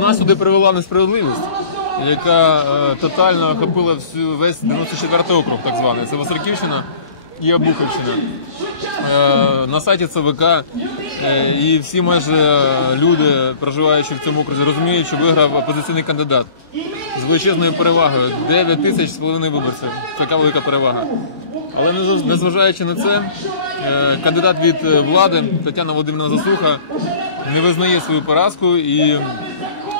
Нас сюди привела несправедливість, яка е, тотально охопила всю весь 94 округ, так званий. Це Васильківщина і Обухівщина. Е, на сайті ЦВК е, і всі майже люди, проживаючи в цьому окрузі, розуміють, що виграв опозиційний кандидат з величезною перевагою 9 тисяч з половиною виборців. Така велика перевага. Але не- незважаючи на це, е, кандидат від е, влади Тетяна Володимирівна Засуха не визнає свою поразку і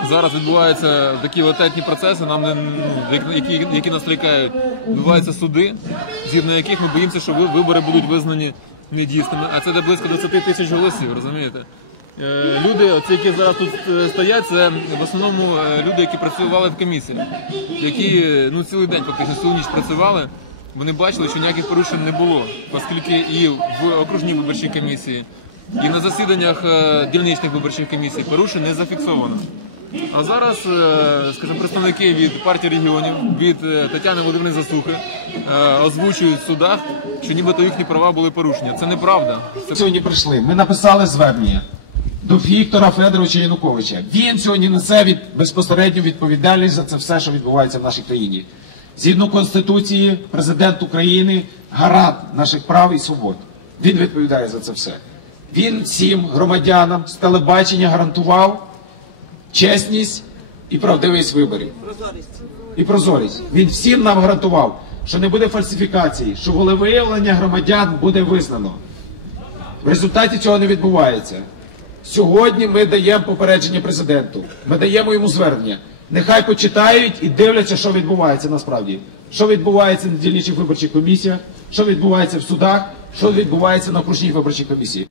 зараз відбуваються такі латентні процеси, нам не ну, які, які нас лякають. Відбуваються суди, згідно яких ми боїмося, що ви- вибори будуть визнані недійсними. А це де близько 20 тисяч голосів, розумієте? Е, Люди, оці, які зараз тут е, стоять, це в основному е, люди, які працювали в комісії, які ну цілий день, фактично цілу ніч працювали. Вони бачили, що ніяких порушень не було, оскільки і в окружній виборчій комісії, і на засіданнях дільничних виборчих комісій порушень не зафіксовано. А зараз, е, скажімо, представники від партії регіонів, від е, Тетяни Володимирівни Засухи е, озвучують в судах, що нібито їхні права були порушені. Це неправда. Це сьогодні прийшли. Ми написали звернення до Віктора Федоровича Януковича. Він сьогодні несе від безпосередню відповідальність за це все, що відбувається в нашій країні. Згідно Конституції, президент України гарант наших прав і свобод. Він відповідає за це все. Він всім громадянам з телебачення гарантував чесність і правдивість виборів. І прозорість. Він всім нам гарантував, що не буде фальсифікації, що волевиявлення громадян буде визнано. В результаті цього не відбувається. Сьогодні ми даємо попередження президенту. Ми даємо йому звернення. Нехай почитають і дивляться, що відбувається насправді. Що відбувається на дільничних виборчих комісіях, що відбувається в судах, що відбувається на окружній виборчій комісії.